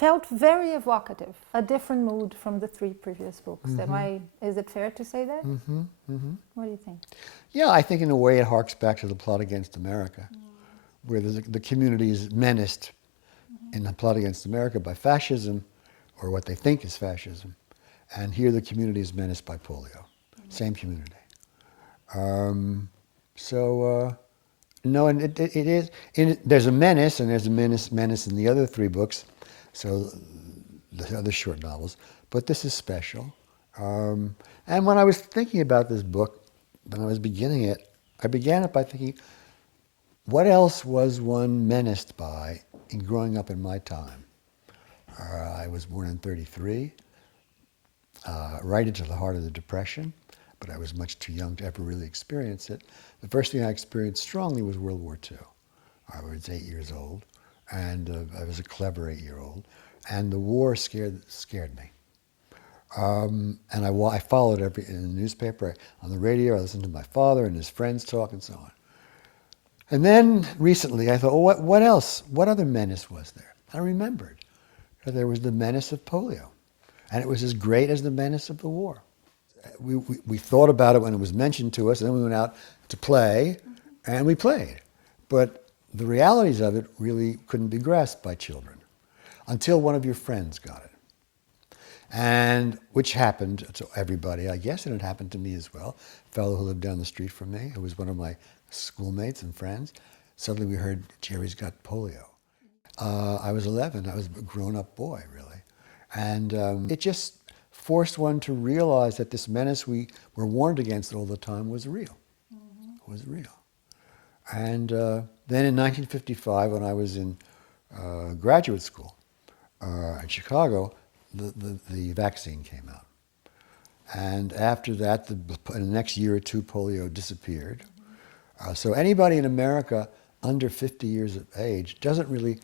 Felt very evocative, a different mood from the three previous books. Is it fair to say that? What do you think? Yeah, I think in a way it harks back to the plot against America, where the community is menaced in the plot against America by fascism, or what they think is fascism. And here the community is menaced by polio, same community. No, and it is, there's a menace, and there's a menace in the other three books, so the other short novels, but this is special. And when I was thinking about this book, when I was beginning it, I began it by thinking, what else was one menaced by in growing up in my time? I was born in 1933, right into the heart of the Depression, but I was much too young to ever really experience it. The first thing I experienced strongly was World War II. I was 8 years old, and I was a clever 8-year-old, and the war scared me. And I followed in the newspaper, on the radio. I listened to my father and his friends talk and so on. And then recently I thought, well, what else? What other menace was there? I remembered that there was the menace of polio, and it was as great as the menace of the war. We thought about it when it was mentioned to us, and then we went out to play, and we played. But the realities of it really couldn't be grasped by children until one of your friends got it. And which happened to everybody, I guess, and it happened to me as well. A fellow who lived down the street from me, who was one of my schoolmates and friends, suddenly we heard, Jerry's got polio. I was 11, I was a grown-up boy, really. And it just forced one to realize that this menace we were warned against all the time was real, was real. And then in 1955, when I was in graduate school in Chicago, the vaccine came out. And after that, in the next year or two, polio disappeared. So anybody in America under 50 years of age hasn't really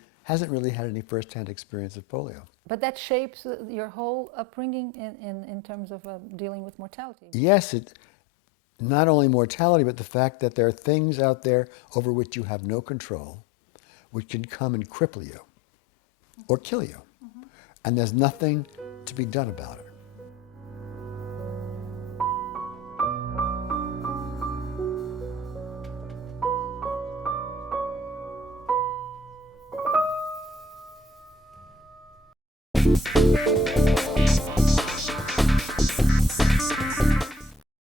had any first-hand experience of polio. But that shapes your whole upbringing in terms of dealing with mortality. Yes, not only mortality, but the fact that there are things out there over which you have no control, which can come and cripple you or kill you. And there's nothing to be done about it.